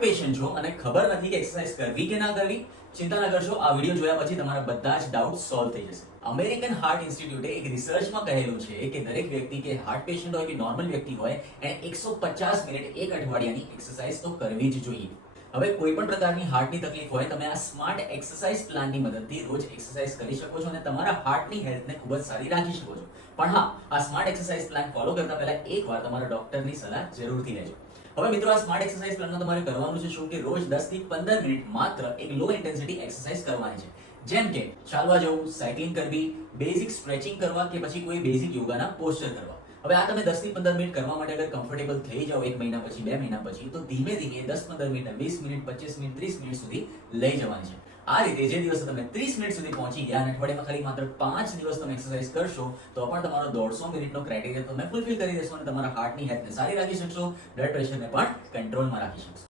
Heart patient છો અને ખબર નથી કે એક્સરસાઇઝ કરવી કે ના કરવી, ચિંતા ન કરશો. આ વિડીયો જોયા પછી તમારા બધા જ ડાઉટ સોલ્વ થઈ જશે. અમેરિકન હાર્ટ ઇન્સ્ટિટ્યૂટે એક રિસર્ચમાં કહેલું છે કે દરેક વ્યક્તિ કે હાર્ટ પેશન્ટ હોય કે નોર્મલ વ્યક્તિ હોય એને 150 મિનિટ એક અઠવાડિયાની એક્સરસાઇઝ તો કરવી જ જોઈએ. હવે કોઈ પણ પ્રકારની હાર્ટની તકલીફ હોય, તમે આ સ્માર્ટ એક્સરસાઇઝ પ્લાનની મદદથી રોજ એક્સરસાઇઝ કરી શકો છો અને તમારા હાર્ટની હેલ્થને ખૂબ જ સારી રાખી શકો છો. પણ હા, આ સ્માર્ટ એક્સરસાઇઝ પ્લાન ફોલો કરતા પહેલા એકવાર તમારા ડોક્ટરની સલાહ જરૂરથી લેજો. હવે મિત્રો, આ સ્માર્ટ એક્સરસાઇઝ પ્લાનમાં તમારે કરવાનું છે શું કે રોજ 10 થી 15 મિનિટ માત્ર એક લો ઇન્ટેન્સિટી એક્સરસાઇઝ કરવાની છે. જેમ કે ચાલવા જવું, સાયકલિંગ કરવી, બેઝિક સ્ટ્રેચિંગ કરવા કે પછી કોઈ બેઝિક યોગાના પોસ્ચર કરવા. હવે આ તમે 10 થી 15 મિનિટ કરવા માટે અગર કમ્ફર્ટેબલ થઈ જાઓ 1 મહિના પછી, 2 મહિના પછી, તો ધીમે ધીમે 10-15 મિનિટ, 20 મિનિટ, 25 મિનિટ, 30 મિનિટ સુધી લઈ જવાની છે. આ રીતે જે દિવસે તમે 30 મિનિટ સુધી પહોંચી ગયા અને અઠવાડિયામાં ખાલી માત્ર 5 દિવસ તમે એક્સરસાઇઝ કરશો તો પણ તમારો 150 મિનિટનો ક્રાઇટેરિયા તમે ફૂલફિલ કરી દેશો અને તમારા હાર્ટની હેલ્થને સારી રાખી શકશો, બ્લડ પ્રેશરને પણ કંટ્રોલમાં રાખી શકશો.